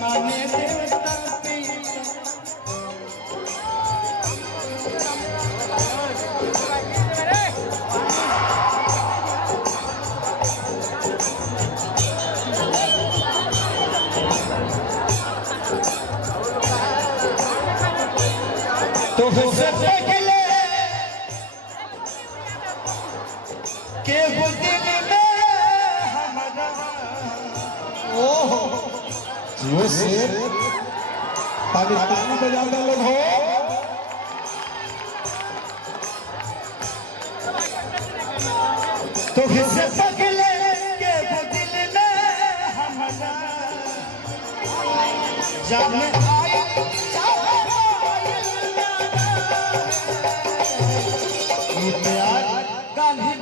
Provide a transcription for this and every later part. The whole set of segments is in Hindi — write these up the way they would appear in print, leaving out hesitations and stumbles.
माने देवता तो फिर से पहले के वो दिल में हमारा ओह जियो शेर पाकिस्तानी बजाने लोग हो तो फिर से पहले के वो दिल में हमारा जाने आई प्यार गांधी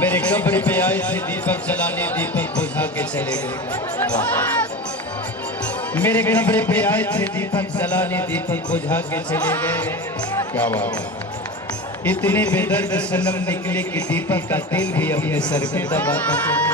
मेरे कब्र पे आए थे दीपक जलाने, दीपक बुझा के चले गए। मेरे कब्र पे आए थे दीपक जलाने, दीपक बुझा के चले गए। क्या बात है। इतने बेदर्द सनम निकले कि दीपक का तेल भी अपने सर पे दबाता चले।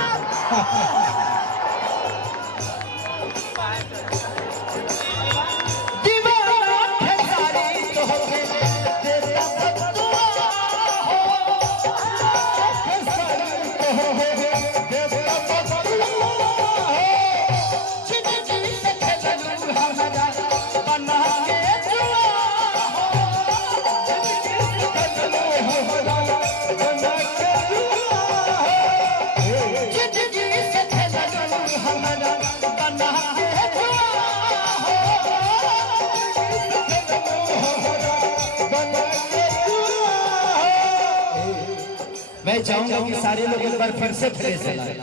मैं चाहूंगा कि सारे लोग एक बार फिर से फ्लेश जलाएं,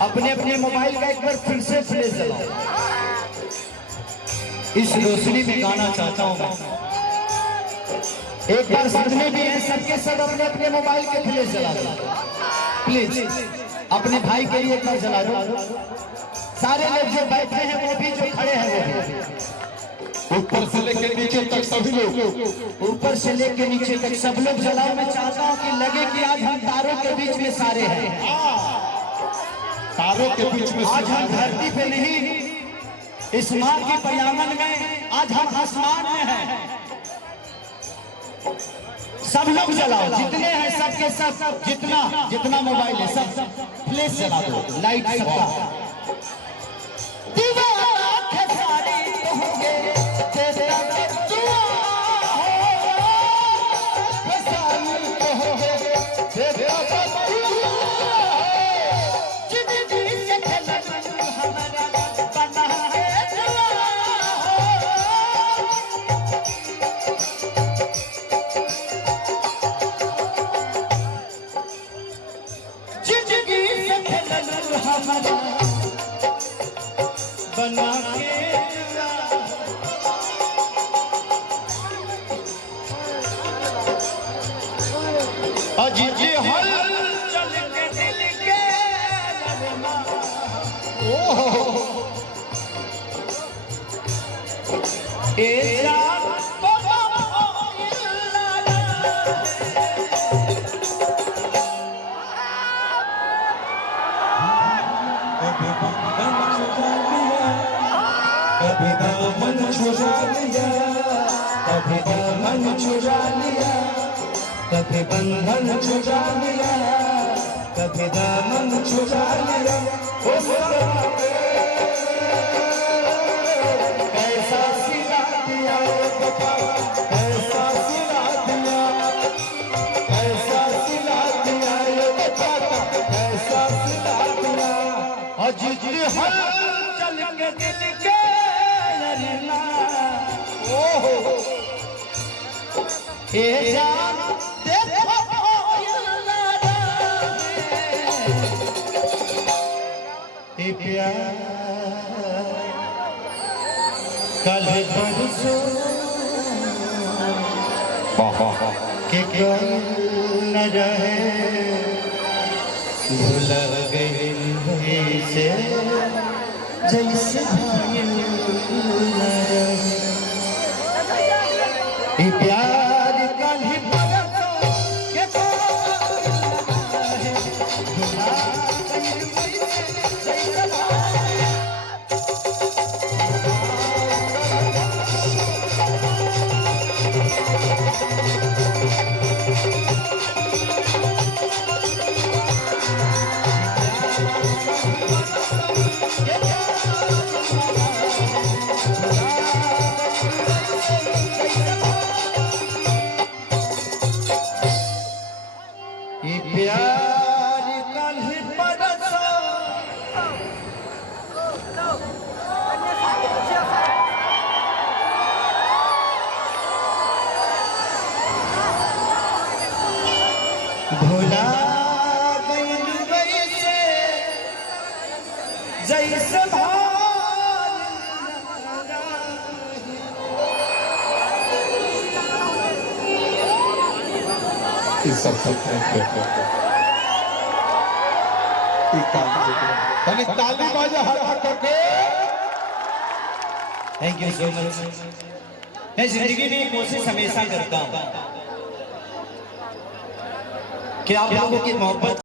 अपने अपने मोबाइल का एक बार फिर से फ्लेश जलाओ। इस रोशनी में गाना चाहता हूं मैं। एक बार जितने भी हैं सबके सब अपने अपने मोबाइल के फ्लेश जला दो प्लीज। अपने भाई के लिए एक बार जला दो। सारे लोग जो बैठे हैं वो भी, जो खड़े हैं वो भी। ऊपर से लेकर नीचे तक सभी लोग, ऊपर से लेकर नीचे तक सब लोग जलाओ। मैं चाहता हूँ कि लगे कि आज हम तारों के बीच में सारे हैं। तारों के बीच में आज हम धरती पे नहीं, इस माँ की पर्यावरण में, आज हम आसमान में हैं। सब लोग जलाओ, जितने हैं सबके सब, जितना जितना मोबाइल है सब फ्लैश जला दो। लाइट सबका जिंदगी से बना के जुआ अजीज हल चल के दिल के लरमा ए जान बाबा कभी दामन चुरा लिया, कभी दामन चुरा लिया, कभी बंधन चुरा लिया, कभी दामन चुरा लिया। ओ कैसा सिला दिया वफा, कैसा सिला दिया, कैसा सिला दिया वफा, कैसा सिला दिया। अजीज हल चल के दिल के लरमा ए जान देखो ए प्यार कल परसों के कल न रहे भुला गई से जैसे भाई न रहे ए प्यार कल परसों के कल न रहे भुला गई से जैसे भाई प्यार कल परसों भुला गई वैसे जैसे ताली बाजा हरा करके। Thank you so much. मैं जिंदगी में एक कोशिश हमेशा करता हूँ कि आप लोगों की मोहब्बत